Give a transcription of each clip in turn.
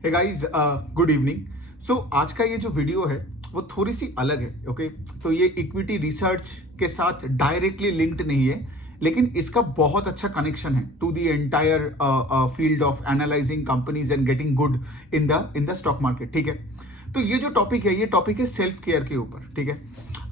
हे guys, good evening. So आज का ये जो वीडियो है वो थोड़ी सी अलग है। ओके, तो ये इक्विटी रिसर्च के साथ डायरेक्टली लिंक्ड नहीं है, लेकिन इसका बहुत अच्छा कनेक्शन है to the entire field of analysing companies and getting good in the stock market. ठीक है, तो ये जो टॉपिक है, ये टॉपिक है सेल्फ केयर के ऊपर। ठीक है,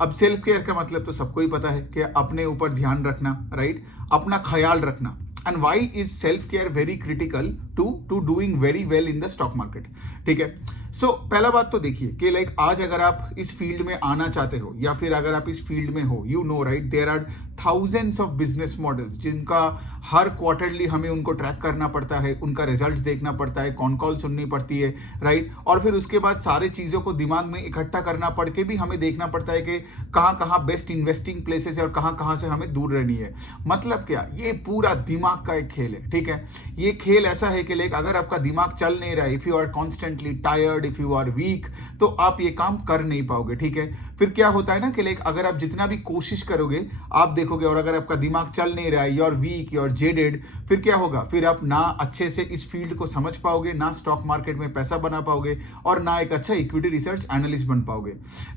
अब सेल्फ केयर का मतलब तो सबको ही पता है कि अपने ऊपर ध्यान रखना, राइट, अपना ख्याल रखना। And why is self care very critical to doing very well in the stock market. ठीक है, सो पहला बात तो देखिए कि लाइक आज अगर आप इस फील्ड में आना चाहते हो या फिर अगर आप इस फील्ड में हो, you know right, there are thousands of business models जिनका हर क्वार्टरली हमें उनको ट्रैक करना पड़ता है, उनका रिजल्ट्स देखना पड़ता है, कौन कॉल सुननी पड़ती है, राइट, और फिर उसके बाद सारी चीज़ों को दिमाग में इकट्ठा करना पड़ के भी हमें देखना पड़ता है कि कहाँ कहाँ बेस्ट इन्वेस्टिंग प्लेसेस है और कहाँ कहाँ से हमें दूर रहनी है। मतलब क्या, ये पूरा दिमाग का एक खेल है। ठीक है, ये खेल ऐसा है कि लाइक अगर आपका दिमाग चल नहीं रहा है, if you are constantly tired, if you are weak, तो आप ये काम कर नहीं पाओगे। ठीक है, फिर क्या होता है ना कि लाइक अगर आप जितना भी कोशिश करोगे आप देखोगे, और अगर आपका दिमाग चल नहीं रहा है, you are weak, you are jaded, फिर क्या होगा, फिर आप ना अच्छे से इस फील्ड को समझ पाओगे, ना स्टॉक मार्केट में पैसा बना पाओगे, और ना एक अच्छा इक्विटी रिसर्च एनालिस्ट बन पाओगे।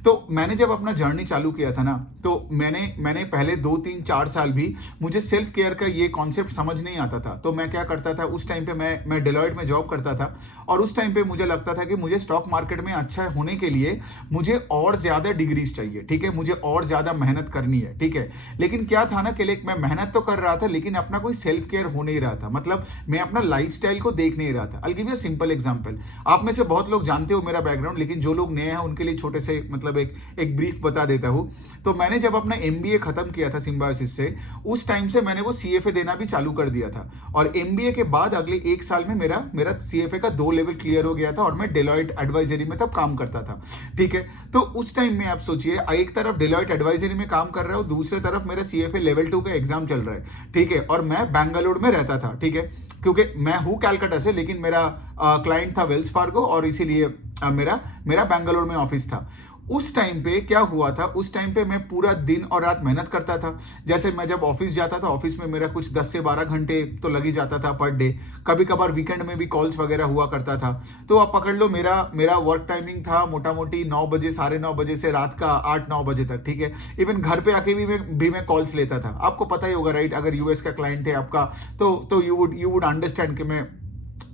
तो मैंने जब अपना जर्नी चालू किया था ना, तो मैंने पहले 2 3 4 साल भी मुझे सेल्फ केयर का ये कॉन्सेप्ट समझ नहीं आता था। तो मैं क्या करता था, उस टाइम पे मैं डेलॉयट में जॉब करता था, और उस टाइम पे मुझे लगता था कि मुझे स्टॉक मार्केट में अच्छा होने के लिए मुझे और ज्यादा डिग्रीज चाहिए। ठीक है, मुझे और ज्यादा मेहनत करनी है। ठीक है, लेकिन क्या था ना कि लाइक मैं मेहनत तो कर रहा था, लेकिन अपना कोई सेल्फ केयर हो नहीं रहा था। मतलब मैं अपना लाइफस्टाइल को देख नहीं रहा था। I give you a simple example. आप में से बहुत लोग जानते हो मेरा बैकग्राउंड, लेकिन जो लोग नए हैं उनके लिए छोटे से मतलब एक ब्रीफ बता देता हूं। तो मैंने जब अपना एमबीए खत्म किया था सिम्बायोसिस से, उस टाइम से मैंने वो सीएफए देना भी चालू कर दिया था, और एमबीए के बाद अगले 1 साल में मेरा सीएफए का 2 लेवल क्लियर हो गया था, और मैं डेलॉयट एडवाइजरी में तब काम करता था। ठीक है, तो उस टाइम में आप सोचिए, एक तरफ डेलॉयट एडवाइजरी में काम कर रहा हूं, दूसरी तरफ मेरा सीएफए लेवल 2 का एग्जाम चल रहा है। ठीक है, और मैं बेंगलुरु में रहता था। ठीक है, क्योंकि मैं हूं कैलकाटा से, लेकिन मेरा क्लाइंट था वेल्स फार्गो, और इसीलिए मेरा बेंगलुरु में ऑफिस था। उस टाइम पे क्या हुआ था, उस टाइम पे मैं पूरा दिन और रात मेहनत करता था। जैसे मैं जब ऑफिस जाता था, ऑफिस में मेरा कुछ 10 से 12 घंटे तो लग ही जाता था पर डे। कभी कभार वीकेंड में भी कॉल्स वगैरह हुआ करता था। तो आप पकड़ लो, मेरा वर्क टाइमिंग था मोटा मोटी 9 बजे, 9:30 से रात का 8 9 बजे तक। ठीक है, इवन घर पे आके भी मैं कॉल्स लेता था। आपको पता ही होगा राइट, अगर यूएस का क्लाइंट है आपका, तो यू वुड अंडरस्टैंड कि मैं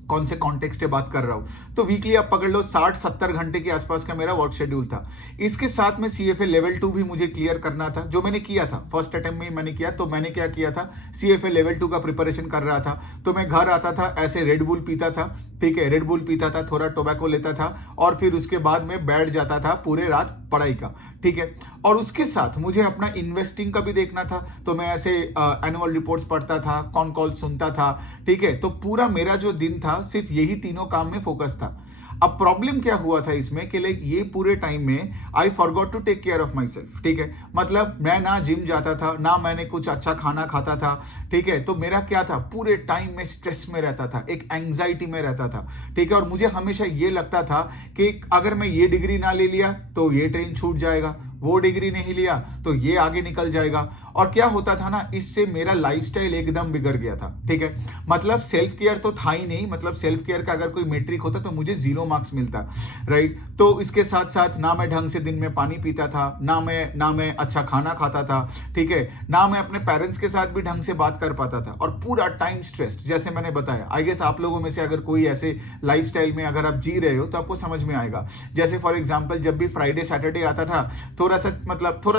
कौन से कॉन्टेक्स्ट से बात कर रहा हूं। तो वीकली आप पकड़ लो 60 70 घंटे के आसपास का मेरा वर्क शेड्यूल था। इसके साथ में सीएफए लेवल 2 भी मुझे क्लियर करना था, जो मैंने किया था फर्स्ट अटेम्प्ट में ही मैंने किया। तो मैंने क्या किया था, सीएफए लेवल 2 का प्रिपरेशन कर रहा था। तो मैं घर आता था, ऐसे रेड बुल पीता था। ठीक है, रेड बुल पीता था, थोड़ा टोबैको लेता था, और फिर उसके बाद में बैठ जाता था पूरे रात पढ़ाई का। ठीक है, और उसके साथ मुझे अपना इन्वेस्टिंग का भी देखना था। तो मैं ऐसे एनुअल रिपोर्ट्स पढ़ता था, कॉन कॉल सुनता था। ठीक है, तो पूरा मेरा जो दिन था सिर्फ यही तीनों काम में फोकस था। अब प्रॉब्लम क्या हुआ था इसमें कि लाइक ये पूरे टाइम में I forgot to take care of myself. ठीक है, मतलब मैं ना जिम जाता था, ना मैंने कुछ अच्छा खाना खाता था। ठीक है, तो मेरा क्या था, पूरे टाइम में स्ट्रेस में रहता था, एक एंग्जाइटी में रहता था। ठीक है, और मुझे हमेशा ये लगता था कि अगर मैं ये डिग्री ना ले लिया तो ये ट्रेन छूट जाएगा, वो डिग्री नहीं लिया तो ये आगे निकल जाएगा। और क्या होता था ना, इससे मेरा लाइफस्टाइल एकदम बिगड़ गया था। ठीक है, मतलब सेल्फ केयर तो था ही नहीं। मतलब सेल्फ केयर का अगर कोई मेट्रिक होता तो मुझे 0 मार्क्स मिलता, राइट। तो इसके साथ साथ ना मैं ढंग से दिन में पानी पीता था, ना मैं अच्छा खाना खाता था। ठीक है, ना मैं अपने पेरेंट्स के साथ भी ढंग से बात कर पाता था, और पूरा टाइम स्ट्रेस। जैसे मैंने बताया, आई गेस आप लोगों में से अगर कोई ऐसे लाइफस्टाइल में अगर आप जी रहे हो तो आपको समझ में आएगा। जैसे फॉर एग्जाम्पल, जब भी फ्राइडे सैटरडे आता था, थोड़ा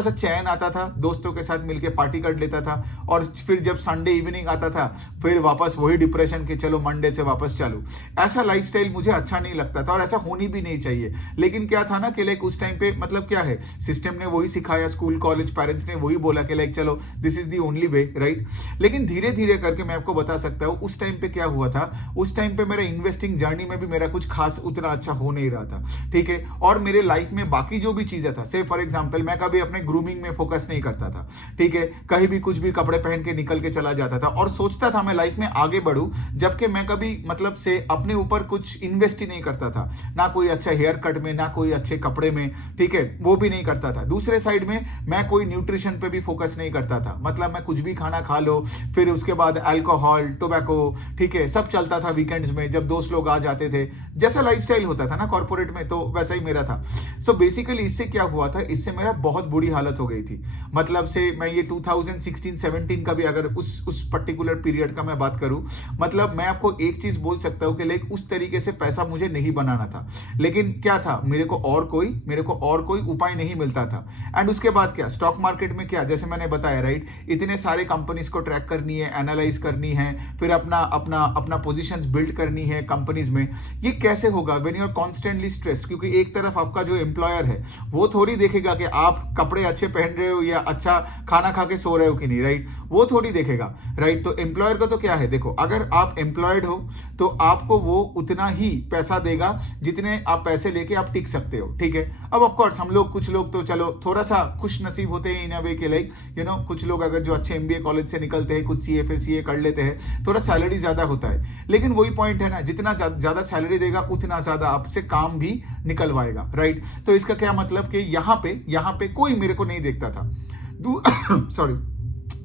सा चैन आता था, दोस्तों के साथ मिलके पार्टी कर लेता था, और फिर जब संडे इवनिंग आता था, फिर वापस वही डिप्रेशन के चलो मंडे से वापस चालू। ऐसा लाइफस्टाइल मुझे अच्छा नहीं लगता था, और ऐसा होनी भी नहीं चाहिए। लेकिन क्या था ना कि लाइक उस टाइम पे मतलब क्या है, सिस्टम ने वही सिखाया, स्कूल कॉलेज पेरेंट्स ने वही बोला कि लाइक चलो this is the only way, right. लेकिन धीरे धीरे करके मैं आपको बता सकता हूँ उस टाइम पे क्या हुआ था। उस टाइम पे मेरा इन्वेस्टिंग जर्नी में भी मेरा कुछ खास उतना अच्छा हो नहीं रहा था। ठीक है, और मेरे लाइफ में बाकी जो भी चीजें था, से फॉर एग्जाम्पल एग्जांपल मैं कभी अपने ग्रूमिंग में फोकस नहीं करता था, ठीक है, कहीं भी कुछ भी कपड़े पहन के निकल के चला जाता था और सोचता था मैं लाइफ में आगे बढ़ूं, जबकि मैं कभी मतलब से अपने ऊपर कुछ इन्वेस्ट ही नहीं करता था, ना कोई अच्छा हेयर कट में, ना कोई अच्छे कपड़े में, ठीक है, वो भी नहीं करता था। दूसरे साइड में मैं कोई न्यूट्रिशन पे भी फोकस नहीं करता था, मतलब मैं कुछ भी खाना खा लो, फिर उसके बाद अल्कोहल, टोबैको, ठीक है, सब चलता था वीकेंड्स में जब दोस्त लोग आ जाते थे, जैसा लाइफस्टाइल होता था ना कॉर्पोरेट में, तो वैसा ही मेरा था। सो बेसिकली इससे क्या हुआ था, इससे मेरा बहुत बुरी हालत हो गई थी। मतलब से मैं ये 2016-17 का भी अगर उस पर्टिकुलर पीरियड का मैं बात करूं, मतलब मैं आपको एक चीज बोल सकता हूं कि लाइक उस तरीके से पैसा मुझे नहीं बनाना था, लेकिन क्या था, मेरे को और कोई उपाय नहीं मिलता था। एंड उसके बाद क्या, स्टॉक मार्केट में क्या, जैसे मैंने बताया राइट, इतने सारे कंपनीज को ट्रैक करनी है, एनालाइज करनी है, फिर अपना अपना अपना पोजीशंस बिल्ड करनी है कंपनीज में। ये कैसे होगा when you are constantly stress, क्योंकि एक तरफ आपका जो एम्प्लॉयर है वो थोड़ी देखेगा कि आप कपड़े अच्छे पहन रहे हो या अच्छा खाना खा के सो रहे हो कि नहीं, राइट, वो थोड़ी देखेगा, राइट। तो एम्प्लॉयर का तो क्या है, देखो, अगर आप एम्प्लॉयड हो तो आपको वो उतना ही पैसा देगा जितने आप पैसे लेके आप टिक सकते हो, ठीक है। अब ऑफ कोर्स हम लोग, कुछ लोग तो चलो थोड़ा सा खुश नसीब होते हैं इन अ वे के, लाइक कुछ लोग अगर जो अच्छे एमबीए कॉलेज से निकलते हैं, कुछ सीएफए सीए कर लेते हैं, थोड़ा सैलरी ज्यादा होता है, लेकिन वही पॉइंट है ना, जितना ज्यादा सैलरी देगा उतना ज्यादा आपसे काम भी निकलवाएगा, राइट। तो इसका क्या मतलब कि यहाँ पे कोई मेरे को नहीं देखता था। सॉरी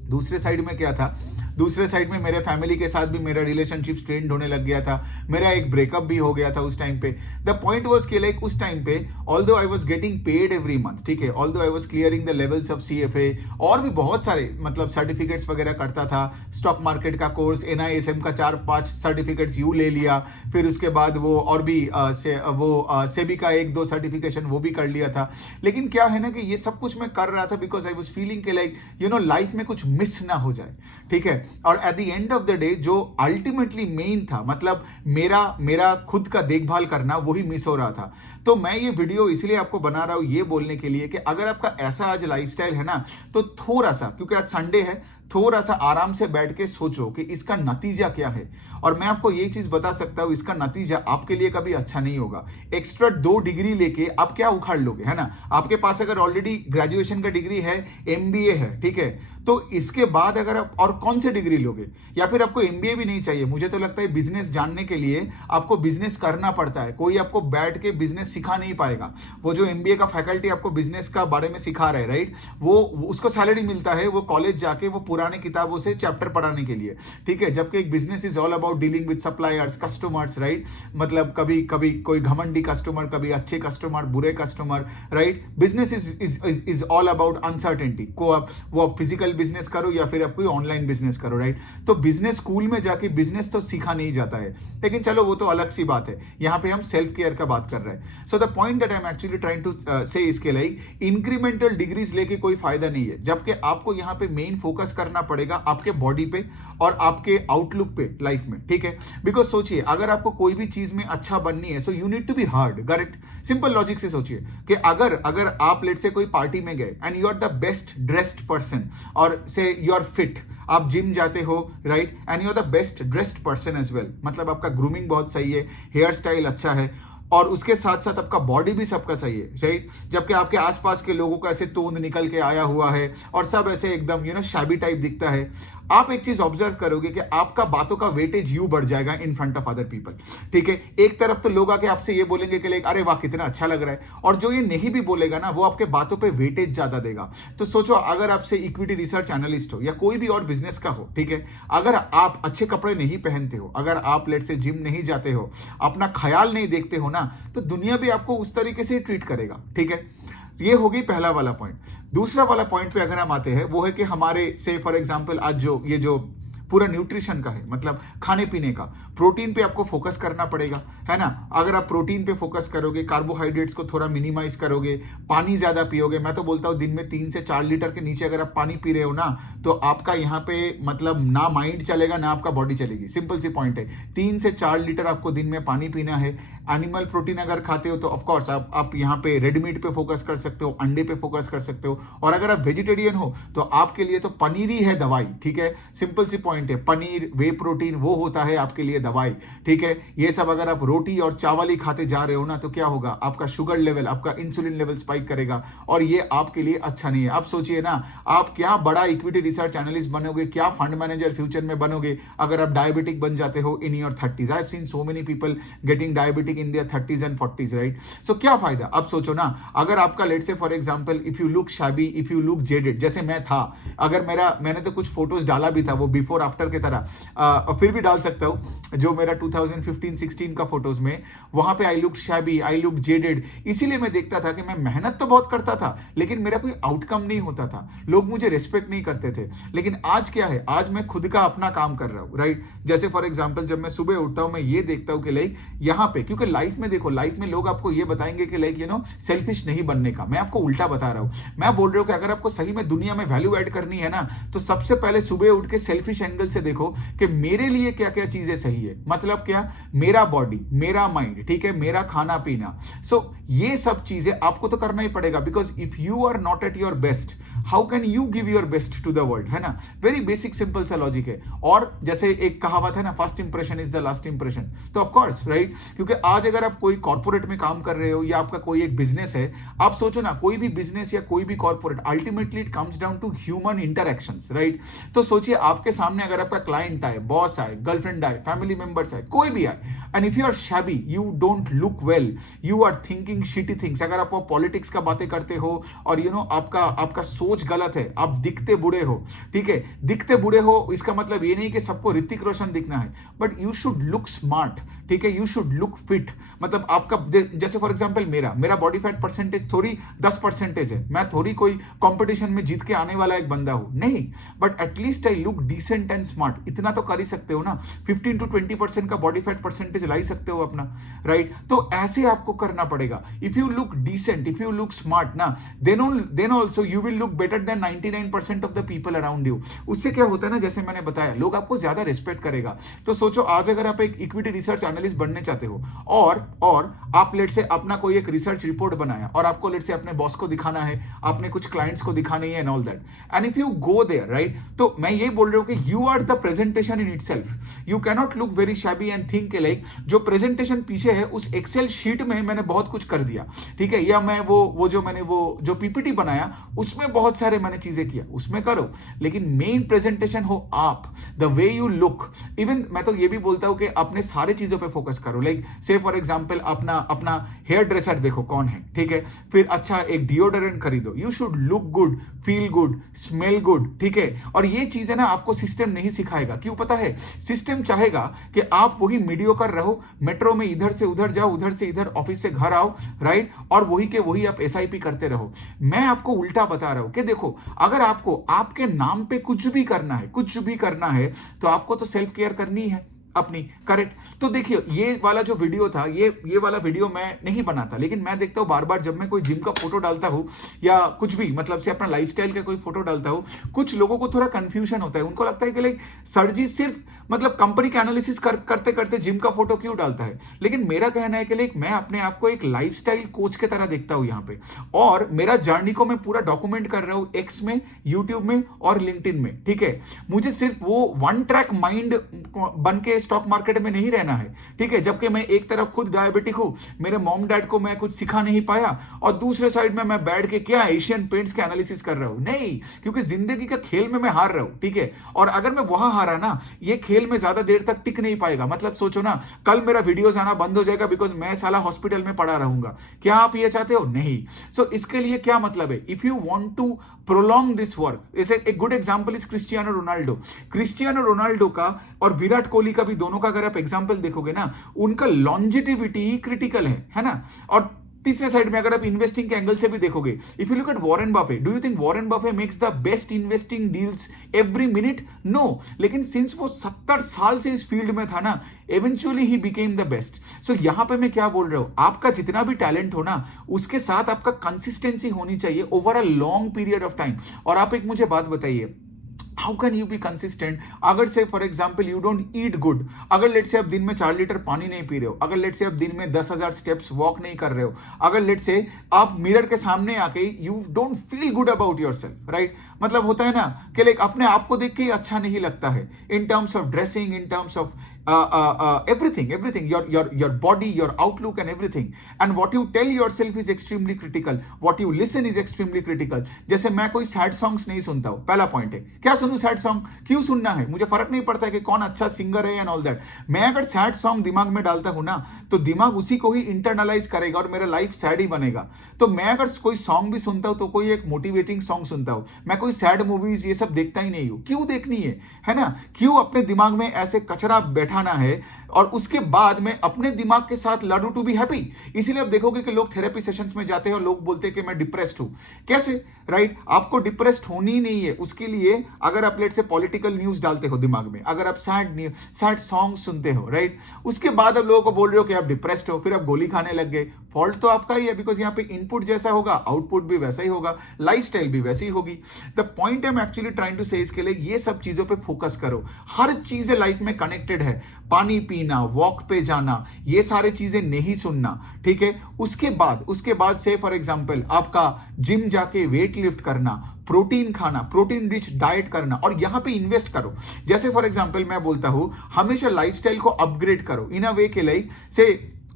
दूसरे साइड में क्या था, दूसरे साइड में मेरे फैमिली के साथ भी मेरा रिलेशनशिप स्ट्रेंड होने लग गया था, मेरा एक ब्रेकअप भी हो गया था उस टाइम पे। द पॉइंट वाज कि लाइक उस टाइम पे although I was getting paid every month, ठीक है, although I was clearing the levels of CFA और भी बहुत सारे मतलब सर्टिफिकेट्स वगैरह करता था, स्टॉक मार्केट का कोर्स, एनआईएसएम का 4-5 सर्टिफिकेट्स यूं ले लिया, फिर उसके बाद वो और भी सेबी का 1-2 सर्टिफिकेशन वो भी कर लिया था। लेकिन क्या है ना कि ये सब कुछ मैं कर रहा था बिकॉज आई वाज फीलिंग के लाइक लाइफ में कुछ मिस ना हो जाए, ठीक है। और at the end of the day जो अल्टीमेटली मेन था, मतलब मेरा खुद का देखभाल करना, वही मिस हो रहा था। तो मैं ये वीडियो इसलिए आपको बना रहा हूं ये बोलने के लिए कि अगर आपका ऐसा आज लाइफस्टाइल है ना, तो थोड़ा सा, क्योंकि आज संडे है, थोड़ा सा आराम से बैठ के सोचो कि इसका नतीजा क्या है। और मैं आपको ये चीज बता सकता हूं, इसका नतीजा आपके लिए कभी अच्छा नहीं होगा। एक्स्ट्रा 2 डिग्री लेके आप क्या उखाड़ लोगे, है ना। आपके पास अगर ऑलरेडी ग्रेजुएशन का डिग्री है, एमबीए है, ठीक है, तो इसके बाद अगर आप और कौन से डिग्री लोगे, या फिर आपको एमबीए भी नहीं चाहिए। मुझे तो लगता है बिजनेस जानने के लिए आपको बिजनेस करना पड़ता है, कोई आपको बैठ के बिजनेस सिखा नहीं पाएगा। वो जो एमबीए का फैकल्टी आपको बिजनेस का बारे में सिखा रहा है, राइट, वो उसको सैलरी मिलता है, वो कॉलेज जाके वो पुराने किताबों से चैप्टर पढ़ाने के लिए, ठीक है। जबकि एक business is all about dealing with suppliers, customers, right, मतलब कभी कभी कोई घमंडी कस्टमर, कभी अच्छे कस्टमर, बुरे customer, right. Business is all about uncertainty को आप फिजिकल बिजनेस करो या फिर आप कोई ऑनलाइन बिजनेस करो, राइट। तो बिजनेस स्कूल में जाके बिजनेस तो सीखा नहीं जाता है, लेकिन चलो वो तो अलग सी बात है। यहाँ पे हम सेल्फ केयर का बात कर रहे हैं। So the point that I am actually trying to say इसके लाइक इंक्रीमेंटल डिग्रीज लेके कोई फायदा नहीं है, जबकि आपको यहाँ पे मेन फोकस करना पड़ेगा आपके बॉडी पे और आपके आउटलुक पे लाइफ में, ठीक है। बिकॉज सोचिए, अगर आपको कोई भी चीज में अच्छा बननी है, so you need to be hard, correct. Simple logic से सोचिए कि अगर आप लेट से कोई पार्टी में गए and you are the best dressed person, और से यू आर फिट, आप जिम जाते हो, right, and you are the best dressed person as well, मतलब आपका ग्रूमिंग बहुत सही है, हेयर स्टाइल अच्छा है, और उसके साथ साथ आपका बॉडी भी सबका सही है, राइट। जबकि आपके आसपास के लोगों का ऐसे तोंद निकल के आया हुआ है और सब ऐसे एकदम शैबी टाइप दिखता है, आप एक चीज ऑब्जर्व करोगे कि आपका बातों का वेटेज यू बढ़ जाएगा in front of other people, ठीक है। एक तरफ तो लोग आके आपसे ये बोलेंगे कि लाइक अरे वाह कितना अच्छा लग रहा है, और जो ये नहीं भी बोलेगा ना, वो आपके बातों पे वेटेज ज्यादा देगा। तो सोचो, अगर आपसे इक्विटी रिसर्च एनालिस्ट हो या कोई भी और बिजनेस का हो, ठीक है, अगर आप अच्छे कपड़े नहीं पहनते हो, अगर आप लेट से जिम नहीं जाते हो, अपना ख्याल नहीं देखते हो ना, तो दुनिया भी आपको उस तरीके से ट्रीट करेगा, ठीक है। ये होगी पहला वाला पॉइंट। दूसरा वाला पॉइंट पे अगर हम आते हैं, वो है कि हमारे से फॉर एग्जांपल आज जो पूरा न्यूट्रिशन का है, मतलब खाने पीने का, प्रोटीन पे आपको फोकस करना पड़ेगा, है ना। अगर आप प्रोटीन पे फोकस करोगे, कार्बोहाइड्रेट्स को थोड़ा मिनिमाइज करोगे, पानी ज्यादा पियोगे, मैं तो बोलता हूँ दिन में 3 से 4 लीटर के नीचे अगर आप पानी पी रहे हो ना, तो आपका यहाँ पे मतलब ना माइंड चलेगा ना आपका बॉडी चलेगी। सिंपल सी पॉइंट है, 3 से 4 लीटर आपको दिन में पानी पीना है। एनिमल प्रोटीन अगर खाते हो तो ऑफ कोर्स आप यहाँ पे रेड मीट पे फोकस कर सकते हो, अंडे पे फोकस कर सकते हो। और अगर आप वेजिटेरियन हो तो आपके लिए तो पनीर ही है दवाई, ठीक है। सिंपल सी पॉइंट है, पनीर वे प्रोटीन वो होता है आपके लिए दवाई, ठीक है। ये सब अगर आप रोटी और चावल ही खाते जा रहे हो ना तो क्या होगा, आपका शुगर लेवल, आपका इंसुलिन लेवल स्पाइक करेगा और ये आपके लिए अच्छा नहीं है। आप सोचिए ना, आप क्या बड़ा इक्विटी रिसर्च एनालिस्ट बनोगे, क्या फंड मैनेजर फ्यूचर में बनोगे अगर आप डायबिटिक बन जाते हो in your 30s। I have seen so many people getting diabetic in their 30s and 40s, right. So क्या फायदा। अब सोचो ना, अगर आपका let's say for example if you look shabby, if you look jaded, जैसे मैं था, अगर मैंने तो कुछ फोटोज डाला भी था वो बिफोर आफ्टर के तरह, और फिर भी डाल सकता हूं जो मेरा 2015-16 का फोटोज में, वहां पे I look shabby, I look jaded. इसीलिए मैं देखता था कि मैं मेहनत तो बहुत करता था लेकिन मेरा कोई आउटकम नहीं होता था, लोग मुझे रिस्पेक्ट नहीं करते थे। लेकिन आज क्या है, आज मैं खुद का अपना काम कर रहा हूं, राइट। जैसे फॉर एग्जांपल जब मैं सुबह उठता हूं मैं ये देखता हूं कि लाइक यहाँ पे, क्योंकि लाइफ में देखो, लाइफ में लोग आपको ये बताएंगे कि लाइक सेल्फिश नहीं बनने का, मैं आपको उल्टा बता रहा हूं। मैं बोल रहा हूं कि अगर आपको सही में दुनिया में वैल्यू ऐड करनी है ना तो सबसे पहले सुबह उठ के सेल्फिश एंगल से देखो कि मेरे लिए क्या क्या चीजें सही है। मतलब क्या, मेरा बॉडी, मेरा माइंड, ठीक है, मेरा खाना पीना। सो ये सब चीजें आपको तो करना ही पड़ेगा, because if you are not at your best how can you give your best to the world, है ना। वेरी बेसिक सिंपल सा लॉजिक है। और जैसे एक कहावत है ना, first impression is the last impression, तो ऑफ कोर्स राइट, क्योंकि आज अगर आप कोई कॉर्पोरेट में काम कर रहे हो या आपका कोई एक बिजनेस है, आप सोचो ना, कोई भी बिजनेस या कोई भी corporate, ultimately it comes down to human interactions, right. तो सोचिए आपके सामने अगर आपका क्लाइंट आए, बॉस आए, गर्लफ्रेंड आए, फैमिली मेंबर्स आए, कोई भी आए, and if you are shabby, you don't look well, you are thinking shitty things, अगर आप पॉलिटिक्स का बातें करते हो और आपका सोच गलत है, आप दिखते बूढ़े हो, ठीक है, दिखते बूढ़े हो, इसका मतलब ये नहीं कि सबको ऋतिक रोशन दिखना है, but you should look smart, ठीक है, यू शुड लुक फिट। मतलब आपका जैसे फॉर एग्जांपल मेरा बॉडी फैट परसेंटेज थोड़ी 10% है, मैं थोड़ी कोई कंपटीशन में जीत के आने वाला एक बंदा हूं, नहीं, but at least I look decent and smart. इतना तो कर ही सकते हो ना, 15 to 20% का बॉडी फैट परसेंटेज ला ही सकते हो अपना, राइट। तो ऐसे आपको करना पड़ेगा। If you look decent, if you look smart ना, then also you will look better than 99% of the people around you. उससे क्या होता है ना, जैसे मैंने बताया, लोग आपको ज्यादा रिस्पेक्ट करेगा। तो सोचो आज अगर आप एक इक्विटी रिसर्च एनालिस्ट बनने चाहते हो और आप लेट से अपना कोई एक रिसर्च रिपोर्ट बनाया और आपको लेट से अपने बॉस को दिखाना है, आपने कुछ क्लाइंट्स को दिखाना है and all that, and if you go there, right, तो मैं ये बोल रहा हूं कि you are the presentation in itself. You cannot look very shabby and think like जो प्रेजेंटेशन पीछे है उस एक्सेल शीट में मैंने बहुत कुछ कर दिया, ठीक है, या मैं वो जो पीपीटी बनाया उसमें बहुत सारे मैंने चीजें किया, उसमें करो, लेकिन मेन प्रेजेंटेशन हो आप, the way you look. Even मैं तो ये भी बोलता हूं कि अपने सारे चीजों पे फोकस करो, लाइक से फॉर एग्जांपल अपना हेयर ड्रेसर देखो कौन है, ठीक है, फिर अच्छा एक डिओडोरेंट खरीदो, you should look good, feel good, smell good, ठीक है। और ये चीजें ना आपको सिस्टम नहीं सिखाएगा, क्यों पता है, सिस्टम चाहेगा कि आप वही मीडियोकर रहो, मेट्रो में इधर से उधर जाओ, उधर से इधर, ऑफिस से घर आओ, राइट, और वही के वही आप एसआईपी करते रहो। मैं आपको उल्टा बता रहा हूं कि देखो, अगर आपको आपके नाम पे कुछ भी करना है तो आपको तो सेल्फ केयर करनी है अपनी, करेक्ट। तो देखिए ये वाला जो वीडियो था, ये वाला वीडियो मैं नहीं बनाता, लेकिन मैं देखता हूँ बार बार जब मैं कोई जिम का फोटो डालता हूँ या कुछ भी मतलब से अपना लाइफस्टाइल का कोई फोटो डालता हूँ, कुछ लोगों को थोड़ा कंफ्यूजन होता है, उनको लगता है कि लाइक सर जी सिर्फ मतलब कंपनी का एनालिसिस करते करते जिम का फोटो क्यों डालता है। लेकिन मेरा कहना है कि लाइक मैं अपने आप को एक लाइफस्टाइल कोच की तरह देखता हूँ यहाँ पे, और मेरा जर्नी को मैं पूरा डॉक्यूमेंट कर रहा हूँ एक्स में, यूट्यूब में और लिंक्डइन में, ठीक है। मुझे सिर्फ वो वन ट्रैक माइंड बन के स्टॉक मार्केट में नहीं रहना है, ठीक है, जबकि मैं एक तरफ खुद डायबिटिक हूं, मेरे मॉम डैड को मैं कुछ सिखा नहीं पाया, और दूसरे साइड में मैं बैठ के क्या एशियन पेंट्स का एनालिसिस कर रहा हूं, नहीं, क्योंकि जिंदगी का खेल में मैं हार रहा हूं, ठीक है। और अगर मैं वहां हारा ना, ये खेल में ज्यादा देर तक टिक नहीं पाएगा। मतलब सोचो ना, कल मेरा वीडियोस आना बंद हो जाएगा बिकॉज मैं साला हॉस्पिटल में पड़ा रहूंगा। क्या आप ये चाहते हो? नहीं। सो इसके लिए क्या मतलब है, if you want to prolong this work, जैसे एक good example is Cristiano Ronaldo का और विराट कोहली का भी, दोनों का अगर आप एग्जांपल देखोगे ना, उनका लॉन्जिटिविटी क्रिटिकल है ना। और तीसरे साइड में अगर आप इन्वेस्टिंग के एंगल से भी देखोगे, if you look at Warren Buffett, do you think Warren Buffett makes the best investing deals every minute? No. लेकिन सिंस वो 70 साल से इस फील्ड में था ना, eventually he became the best. So यहां पे मैं क्या बोल रहा हूं, आपका जितना भी टैलेंट हो ना, उसके साथ आपका कंसिस्टेंसी होनी चाहिए over a long period of time. और आप एक मुझे बात बताइए, how can you be consistent अगर से for example you don't eat good, अगर लेट से आप दिन में 4 लीटर पानी नहीं पी रहे हो, अगर लेट से आप दिन में 10,000 स्टेप्स वॉक नहीं कर रहे हो, अगर लेट से आप मिरर के सामने आके you don't feel good about your self, right? मतलब होता है ना कि लाइक अपने आप को देख के ही अच्छा नहीं लगता है, in terms of dressing, in terms of everything, your body, your outlook and everything, and what you tell yourself is extremely critical, what you listen is extremely critical. जैसे मैं कोई सैड सॉन्ग्स नहीं सुनता हूँ, पहला पॉइंट है, क्या सुनूं सैड सॉन्ग, क्यों सुनना है, मुझे फर्क नहीं पड़ता है कि कौन अच्छा सिंगर है एंड ऑल दैट। मैं अगर सैड सॉन्ग दिमाग में डालता हूँ ना, तो दिमाग उसी को ही इंटरनलाइज करेगा और मेरा लाइफ सैड ही बनेगा। तो मैं अगर कोई सॉन्ग भी सुनता हूँ तो कोई एक मोटिवेटिंग सॉन्ग सुनता हूँ, मैं कोई सैड मूवीज ये सब देखता ही नहीं हूँ। क्यों देखनी है ना? क्यों अपने दिमाग में ऐसे कचरा बैठाना है और उसके बाद में अपने दिमाग के साथ लड़ू टू बी हैप्पी। इसीलिए आप देखोगे कि लोग थेरेपी सेशंस में जाते हैं और लोग बोलते हैं कि मैं डिप्रेस्ड हूं। कैसे, राइट? आपको डिप्रेस्ड होनी ही नहीं है। उसके लिए अगर आप लेट से पॉलिटिकल न्यूज डालते हो दिमाग में, अगर आप सैड सॉन्ग सुनते हो, राइट, उसके बाद आप लोगों को बोल रहे हो कि आप डिप्रेस्ड हो, फिर आप गोली खाने लग गए, फॉल्ट तो आपका ही है, बिकॉज यहाँ पे इनपुट जैसा होगा आउटपुट भी वैसा ही होगा, लाइफस्टाइल भी वैसी ही होगी। The point I am actually trying to say, इसके लिए ये सब चीजों पे फोकस करो। हर चीजें लाइफ में कनेक्टेड है, पानी पीना, वॉक पे जाना, ये सारे चीजें नहीं सुनना, ठीक है? उसके बाद से फॉर एग्जांपल आपका जिम जाके वेट लिफ्ट करना, प्रोटीन खाना, प्रोटीन रिच डाइट करना और यहां पे इन्वेस्ट करो। जैसे फॉर एग्जांपल मैं बोलता हूं हमेशा लाइफस्टाइल को अपग्रेड करो इन अ वे के लाइक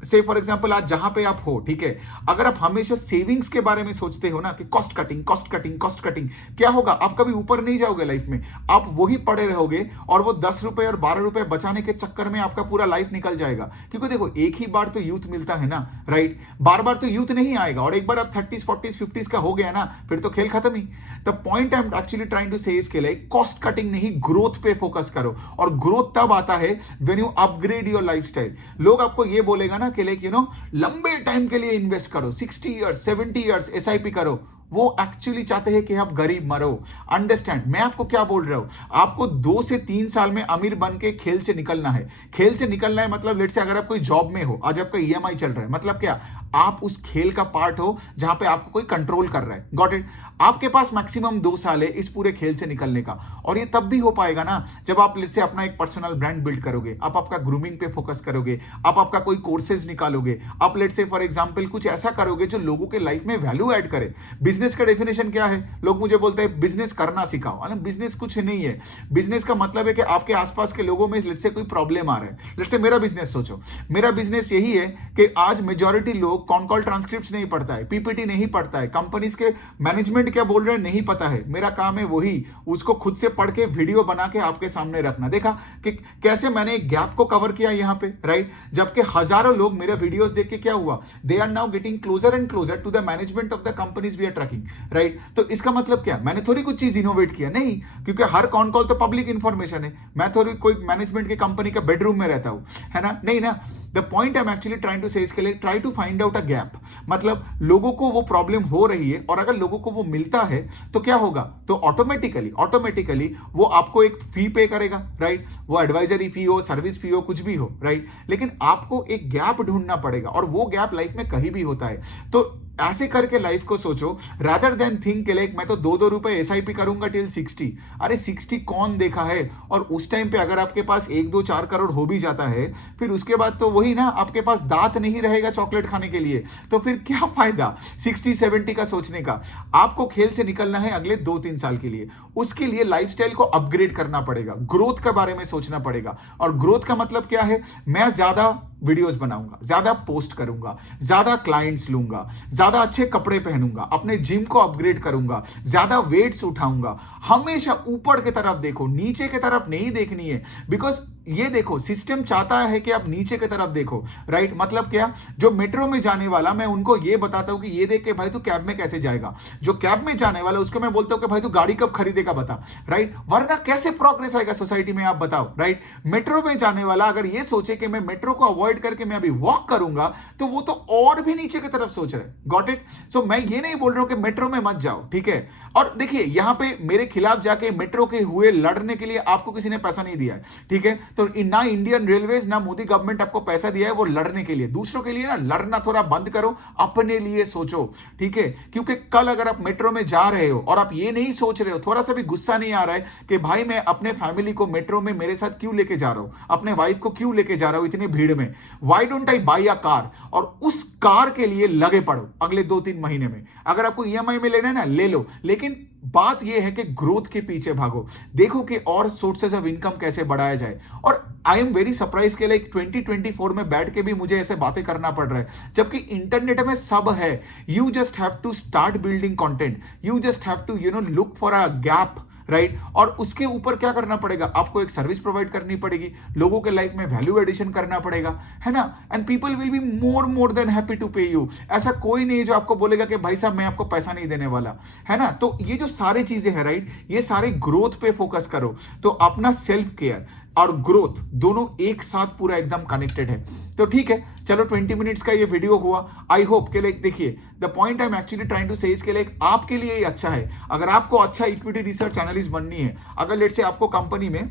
से फॉर एग्जांपल आज जहां पे आप हो, ठीक है, अगर आप हमेशा सेविंग्स के बारे में सोचते हो ना कि कॉस्ट कटिंग, क्या होगा? आप कभी ऊपर नहीं जाओगे लाइफ में, आप वही पड़े रहोगे और वो 10 रुपए और 12 रुपए बचाने के चक्कर में आपका पूरा लाइफ निकल जाएगा। क्योंकि देखो एक ही बार तो यूथ मिलता है ना, राइट? बार बार तो यूथ नहीं आएगा और एक बार आप 30s 40s 50s का हो गया ना, फिर तो खेल खत्म ही। The point I am actually trying to say इसके लिए कॉस्ट कटिंग नहीं, ग्रोथ पे फोकस करो। और ग्रोथ तब आता है when you upgrade your lifestyle. लोग आपको ये बोलेगा ना कि लाइक लंबे टाइम के लिए इन्वेस्ट करो, 60 इयर्स 70 इयर्स एसआईपी करो, वो एक्चुअली चाहते हैं कि आप गरीब मरो। अंडरस्टैंड मैं आपको क्या बोल रहा हूं? आपको 2 से 3 साल में अमीर बन के खेल से निकलना है। खेल से निकलना है मतलब लेट से अगर आप कोई जॉब में हो, आज आपका ईएमआई चल रहा है, मतलब क्या? आप उस खेल का पार्ट हो जहां पे आपको कोई कंट्रोल कर रहा है। Got it? आपके पास मैक्सिमम 2 साल है इस पूरे खेल से निकलने का, और ये तब भी हो पाएगा ना जब आप लेट से अपना एक पर्सनल ब्रांड बिल्ड करोगे, आप आपका ग्रूमिंग पे फोकस करोगे, आप आपका कोई कोर्सेज निकालोगे, आप लेट से फॉर एग्जांपल कुछ ऐसा करोगे जो लोगों के लाइफ में वैल्यू ऐड करे। बिजनेस का डेफिनेशन क्या है? लोग मुझे बोलते हैं बिजनेस करना सिखाओ। बिजनेस कुछ नहीं है। बिजनेस का मतलब है कि आपके आसपास के लोगों में लेट से कोई प्रॉब्लम आ रहा है। लेट से मेरा बिजनेस सोचो, मेरा बिजनेस यही है कि आज मेजॉरिटी लोग कॉन कॉल ट्रांसक्रिप्ट नहीं पढ़ता है, पीपीटी नहीं पढ़ता है, कंपनीज के मैनेजमेंट क्या बोल रहे हैं नहीं पता है। मेरा काम है वही उसको खुद से पढ़ के वीडियो बना के आपके सामने रखना। देखा कि कैसे मैंने एक गैप को कवर किया यहां पे, राइट? जबकि हजारों लोग मेरे वीडियोस देख के क्या हुआ, they are now getting closer and closer to the management of the companies we are tracking, right? तो इसका मतलब क्या? मैंने थोड़ी कुछ चीज इनोवेट किया, नहीं, क्योंकि हर कॉन कॉल तो पब्लिक इंफॉर्मेशन है। मैं थोड़ी कोई मैनेजमेंट की कंपनी का बेडरूम में रहता हूं, है ना? नहीं ना। The point I am actually trying to say इसके लिए try to find out a gap. मतलब लोगों को वो प्रॉब्लम हो रही है और अगर लोगों को वो मिलता है तो क्या होगा? तो ऑटोमेटिकली वो आपको एक फी पे करेगा, राइट? वो एडवाइजरी फी हो, सर्विस फी हो, कुछ भी हो, राइट? लेकिन आपको एक गैप ढूंढना पड़ेगा और वो गैप लाइफ में कहीं भी होता है। तो ऐसे करके लाइफ को सोचो, रादर देन थिंक के लाइक मैं तो 2-2 रुपए एसआईपी करूंगा टिल 60। अरे 60 कौन देखा है? और उस टाइम पे अगर आपके पास 1-2-4 करोड़ हो भी जाता है, फिर उसके बाद तो वही ना, आपके पास दांत नहीं रहेगा चॉकलेट खाने के लिए, तो फिर क्या फायदा 60-70 का सोचने का? आपको खेल से निकलना है अगले 2-3 साल के लिए। उसके लिए लाइफस्टाइल को अपग्रेड करना पड़ेगा, ग्रोथ के बारे में सोचना पड़ेगा। और ग्रोथ का मतलब क्या है? मैं ज्यादा वीडियोस बनाऊंगा, ज्यादा पोस्ट करूंगा, ज्यादा क्लाइंट्स लूंगा, ज्यादा अच्छे कपड़े पहनूंगा, अपने जिम को अपग्रेड करूंगा, ज्यादा वेट्स उठाऊंगा। हमेशा ऊपर की तरफ देखो, नीचे की तरफ नहीं देखनी है। बिकॉज ये देखो, सिस्टम चाहता है कि आप नीचे की तरफ देखो, राइट? मतलब क्या? जो मेट्रो में जाने वाला, मैं उनको ये बताता हूं कि ये देख के भाई तू कैब में कैसे जाएगा। जो कैब में जाने वाला उसको मैं बोलता हूं कि भाई तू गाड़ी कब खरीदेगा बता, राइट? वरना कैसे प्रोग्रेस आएगा सोसाइटी में, आप बताओ, राइट? मेट्रो में जाने वाला अगर ये सोचे कि मैं मेट्रो को अवॉइड करके मैं अभी वॉक करूंगा, तो वो तो और भी नीचे की तरफ सोच रहे हैं। Got it? सो मैं ये नहीं बोल रहा हूं कि मेट्रो में मत जाओ, ठीक है? और देखिए, यहां पे मेरे खिलाफ जाके मेट्रो के हुए लड़ने के लिए आपको किसी ने पैसा नहीं दिया है, ठीक है? तो ना इंडियन रेलवेज ना मोदी गवर्नमेंट आपको पैसा दिया है वो लड़ने के लिए, दूसरों के लिए ना लड़ना थोड़ा बंद करो, अपने लिए सोचो, ठीक है? क्योंकि कल अगर आप मेट्रो में जा रहे हो और आप ये नहीं सोच रहे हो, थोड़ा सा भी गुस्सा नहीं आ रहा है कि भाई मैं अपने फैमिली को मेट्रो में मेरे साथ क्यों लेके जा रहा हूं, अपने वाइफ को क्यों लेके जा रहा हूं इतनी भीड़ में, why don't I by a car, और उस कार के लिए लगे पड़ो अगले 2-3 महीने में। अगर आपको ईएमआई में लेना है ना ले लो, लेकिन बात यह है कि ग्रोथ के पीछे भागो, देखो कि और सोर्सेज ऑफ इनकम कैसे बढ़ाया जाए। और आई एम वेरी सरप्राइज के लाइक 2024 में बैठ के भी मुझे ऐसे बातें करना पड़ रहा है, जबकि इंटरनेट में सब है। You just have to start building content, you just have to look for a gap, right? और उसके ऊपर क्या करना पड़ेगा, आपको एक सर्विस प्रोवाइड करनी पड़ेगी, लोगों के लाइफ में वैल्यू एडिशन करना पड़ेगा, है ना? And people will be more than happy to pay you. ऐसा कोई नहीं जो आपको बोलेगा कि भाई साहब मैं आपको पैसा नहीं देने वाला, है ना? तो ये जो सारी चीजें हैं, राइट, ये सारे ग्रोथ पे फोकस करो। तो अपना सेल्फ केयर और ग्रोथ दोनों एक साथ पूरा एकदम कनेक्टेड है। तो ठीक है, चलो 20 मिनट्स का ये वीडियो हुआ। आई होप के लाइक देखिए, the point I am actually trying to say इसके लाइक आपके लिए ये अच्छा है। अगर आपको अच्छा इक्विटी रिसर्च एनालिस्ट बननी है, अगर लेट्स से आपको कंपनी में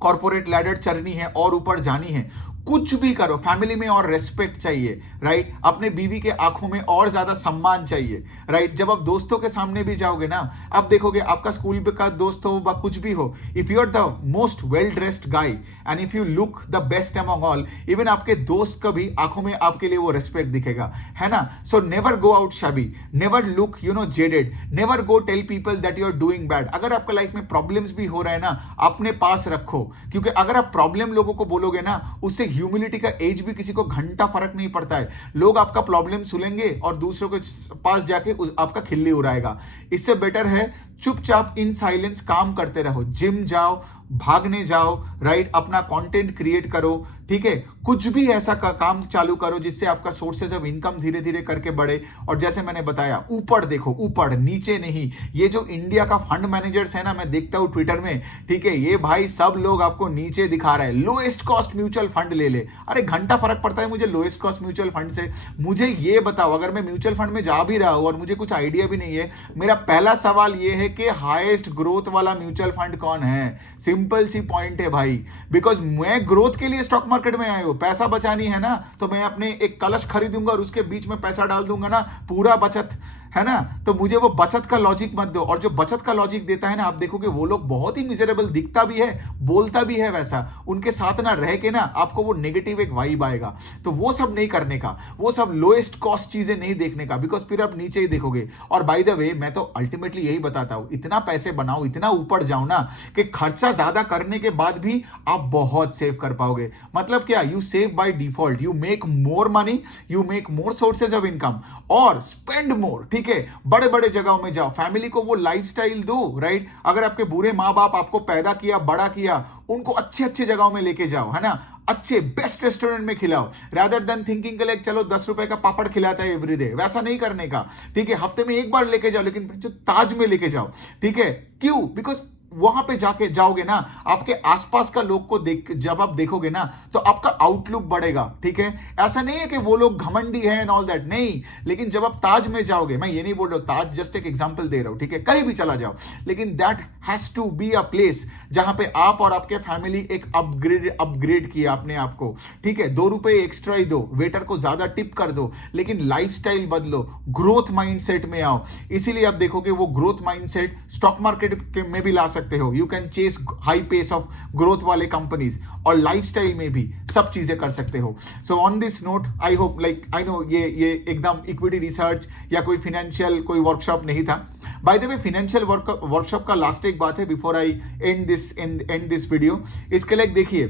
कॉर्पोरेट लैडर चढ़नी है और ऊपर जानी है, कुछ भी करो, फैमिली में और रेस्पेक्ट चाहिए, राइट? अपने बीवी के आंखों में और ज्यादा सम्मान चाहिए, राइट? जब आप दोस्तों के सामने भी जाओगे ना, आप देखोगे आपका स्कूल का दोस्त हो व कुछ भी हो, if you are the most well dressed guy and if you look the best among all, even आपके दोस्त का भी आंखों में आपके लिए वो रेस्पेक्ट दिखेगा, है ना? So never go out shabby, never look jaded, never go tell people that you are doing bad. अगर आपका लाइफ में प्रॉब्लम्स भी हो रहा है ना, अपने पास रखो, क्योंकि अगर आप प्रॉब्लम लोगों को बोलोगे ना, उससे ह्यूमिलिटी का एज भी किसी को घंटा फर्क नहीं पड़ता है। लोग आपका प्रॉब्लम सुनेंगे और दूसरों के पास जाके आपका खिल्ली उड़ाएगा। इससे बेटर है चुपचाप इन साइलेंस काम करते रहो, जिम जाओ, भागने जाओ, राइट? अपना कंटेंट क्रिएट करो, ठीक है? कुछ भी ऐसा काम चालू करो जिससे आपका सोर्सेज ऑफ इनकम धीरे धीरे करके बढ़े। और जैसे मैंने बताया, ऊपर देखो, ऊपर, नीचे नहीं। ये जो इंडिया का फंड मैनेजर्स है ना, मैं देखता हूं ट्विटर में, ठीक है, ये भाई सब लोग आपको नीचे दिखा रहा है, लोएस्ट कॉस्ट म्यूचुअल फंड ले ले। अरे घंटा फर्क पड़ता है मुझे लोएस्ट कॉस्ट म्यूचुअल फंड से। मुझे ये बताओ, अगर मैं म्यूचुअल फंड में जा भी रहा हूं और मुझे कुछ आइडिया भी नहीं है, मेरा पहला सवाल ये है कि हाईएस्ट ग्रोथ वाला म्यूचुअल फंड कौन है? सिंपल सी पॉइंट है भाई, बिकॉज मैं ग्रोथ के लिए स्टॉक मार्केट में आया हूं, पैसा बचानी है ना, तो मैं अपने एक कलश खरीदूंगा और उसके बीच में पैसा डाल दूंगा ना, पूरा बचत, है ना? तो मुझे वो बचत का लॉजिक मत दो। और जो बचत का लॉजिक देता है ना, आप देखोगे वो लोग बहुत ही मिजरेबल दिखता भी है, बोलता भी है वैसा, उनके साथ ना रह के ना आपको वो नेगेटिव एक वाइब आएगा। तो वो सब नहीं करने का, वो सब लोएस्ट कॉस्ट चीजें नहीं देखने का, बिकॉज फिर आप नीचे ही देखोगे। और बाय द वे, मैं तो अल्टीमेटली यही बताता हूं, इतना पैसे बनाओ, इतना ऊपर जाओ ना, कि खर्चा ज्यादा करने के बाद भी आप बहुत सेव कर पाओगे। मतलब क्या? You save by default, you make more money, you make more sources of income और स्पेंड मोर, ठीक है? बड़े बड़े जगहों में जाओ, फैमिली को वो लाइफस्टाइल दो, राइट? अगर आपके बुरे माँ बाप आपको पैदा किया, बड़ा किया, उनको अच्छे अच्छे जगहों में लेके जाओ, है ना? अच्छे बेस्ट रेस्टोरेंट में खिलाओ, रादर देन थिंकिंग लाइक चलो 10 रुपए का पापड़ खिलाता है एवरीडे, वैसा नहीं करने का, ठीक है? हफ्ते में एक बार लेके जाओ, लेकिन जो ताज में लेके जाओ, ठीक है? क्यों? बिकॉज वहां पे जाके जाओगे ना, आपके आसपास का लोग को देख, जब आप देखोगे ना, तो आपका आउटलुक बढ़ेगा, ठीक है? ऐसा नहीं है कि वो लोग घमंडी है एंड ऑल दैट, नहीं। लेकिन जब आप ताज में जाओगे, मैं ये नहीं बोल रहा हूं, ताज जस्ट एक एग्जांपल दे रहा हूं, ठीक है? कहीं भी चला जाओ, लेकिन that has to be a place जहां पे आप और आपके फैमिली एक अपग्रेड किया अपने आप को, ठीक है? 2 रुपए एक्स्ट्रा ही दो, वेटर को ज्यादा टिप कर दो, लेकिन लाइफस्टाइल बदलो, ग्रोथ माइंडसेट में आओ। इसीलिए आप देखोगे वो ग्रोथ माइंडसेट स्टॉक मार्केट में भी ला सकते हो, you can chase high pace of growth वाले कंपनीज, और लाइफस्टाइल में भी सब चीजें कर सकते हो। So on this note, I hope, like I know ये एकदम इक्विटी रिसर्च या कोई फाइनेंशियल कोई वर्कशॉप नहीं था। By the way, financial workshop का लास्ट एक बात है before I and this video. इसके लिए देखिए,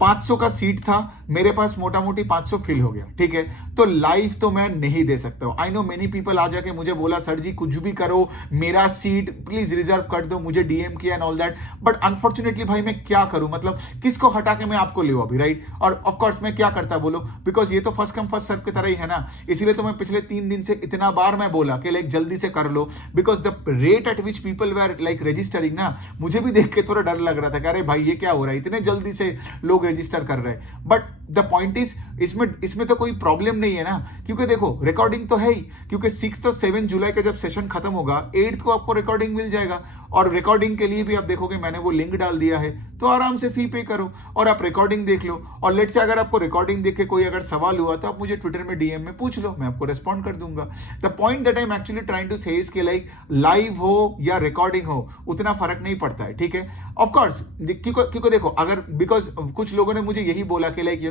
500 का सीट था मेरे पास, मोटा मोटी 500 फिल हो गया, ठीक है? तो लाइफ तो मैं नहीं दे सकता हूं। आई नो मेनी पीपल आ जाके मुझे बोला, सर जी कुछ भी करो, मेरा सीट प्लीज रिजर्व कर दो, मुझे डीएम किया and all that, but unfortunately भाई मैं क्या करूं? मतलब किसको हटा के मैं आपको ले अभी, राइट? और ऑफकोर्स मैं क्या करता बोलो, बिकॉज ये तो फर्स्ट कम फर्स्ट सर्व की तरह ही है ना। इसीलिए तो मैं पिछले 3 दिन से इतना बार मैं बोला कि लाइक जल्दी से कर लो, because the rate at which people were like registering ना, मुझे भी देख के थोड़ा डर लग रहा था कि अरे भाई ये क्या हो रहा है, इतने जल्दी से लोग रजिस्टर कर रहे हैं, बट द पॉइंट इज इसमें तो कोई प्रॉब्लम नहीं है ना, क्योंकि देखो रिकॉर्डिंग तो है ही, क्योंकि 6 और 7 जुलाई का जब सेशन खत्म होगा 8 को आपको रिकॉर्डिंग मिल जाएगा, और रिकॉर्डिंग के लिए भी आप देखोगे मैंने वो लिंक डाल दिया है, तो आराम से फी पे करो और आप रिकॉर्डिंग देख लो। और लेट से अगर आपको रिकॉर्डिंग देख के कोई अगर सवाल हुआ तो आप मुझे ट्विटर में डीएम में पूछ लो, मैं आपको रिस्पॉन्ड कर दूंगा। The point that I am actually trying to say is कि लाइक लाइव हो या रिकॉर्डिंग हो उतना फर्क नहीं पड़ता है, ठीक है। ऑफ कोर्स क्योंकि देखो अगर बिकॉज कुछ लोगों ने मुझे यही बोला कि लाइक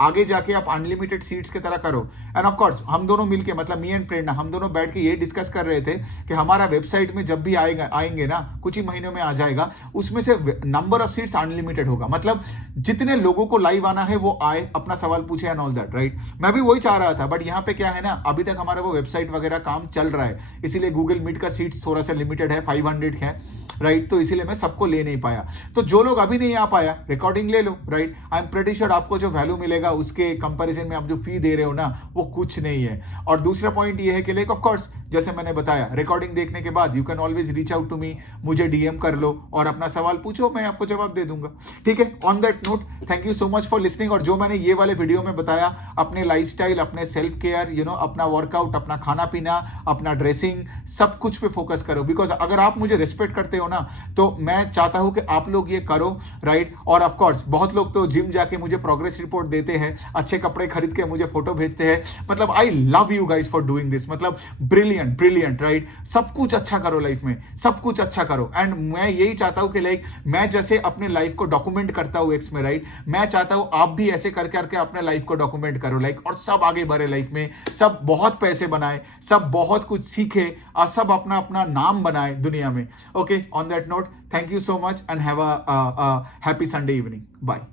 आगे जाके आप अनलिमिटेड सीट्स की तरह करो, एंड ऑफ कोर्स हम दोनों मिलके मतलब मी एंड प्रेरणा हम दोनों बैठ के ये डिस्कस कर रहे थे कि हमारा वेबसाइट में जब भी आएंगे ना, कुछ ही महीनों में आ जाएगा, उसमें से नंबर ऑफ सीट्स अनलिमिटेड होगा, मतलब जितने लोगों को लाइव आना है वो आए, अपना सवाल पूछे एंड ऑल दैट, राइट। मैं भी वही चाह रहा था, बट यहाँ पे क्या है ना, अभी तक हमारा वो वेबसाइट वगैरह काम चल रहा है, इसीलिए गूगल मीट का सीट्स थोड़ा सा लिमिटेड है, 500 है, राइट, तो इसीलिए मैं सबको ले नहीं पाया। तो जो लोग अभी नहीं आ पाया रिकॉर्डिंग ले लो, right. I am pretty sure आपको जो वैल्यू मिलेगा उसके कंपैरिजन में आप जो फी दे रहे हो ना वो कुछ नहीं है। और दूसरा पॉइंट ये है कि लाइक ऑफ कोर्स जैसे मैंने बताया रिकॉर्डिंग देखने के बाद you can always reach out to me, मुझे डीएम कर लो और अपना सवाल पूछो, मैं आपको जवाब दे दूंगा, ठीक है। On that note thank you so much for listening. और जो मैंने ये वाले वीडियो में बताया अपने लाइफस्टाइल, अपने सेल्फ केयर, अपना वर्कआउट, अपना खाना पीना, अपना ड्रेसिंग, सब कुछ पे फोकस करो, बिकॉज अगर आप मुझे रिस्पेक्ट करते हो ना तो मैं चाहता हूं कि आप लोग ये करो, राइट। और ऑफ कोर्स बहुत लोग तो जिम जाके मुझे प्रोग्रेस रिपोर्ट देते हैं, अच्छे कपड़े खरीद के मुझे फोटो भेजते हैं, मतलब I love you guys for doing this, मतलब ब्रिलियंट, राइट। सब कुछ अच्छा करो लाइफ में, सब कुछ अच्छा करो, एंड मैं यही चाहता हूं कि लाइक मैं जैसे अपने लाइफ को डॉक्यूमेंट करता हूं एक्स में, राइट, मैं चाहता हूं आप भी ऐसे करके अपने लाइफ को डॉक्यूमेंट करो, लाइक, और सब आगे बढ़े लाइफ में, सब बहुत पैसे बनाए, सब बहुत कुछ सीखे और सब अपना अपना नाम बनाए दुनिया में। Okay, on that note thank you so much and have a happy Sunday evening. Bye.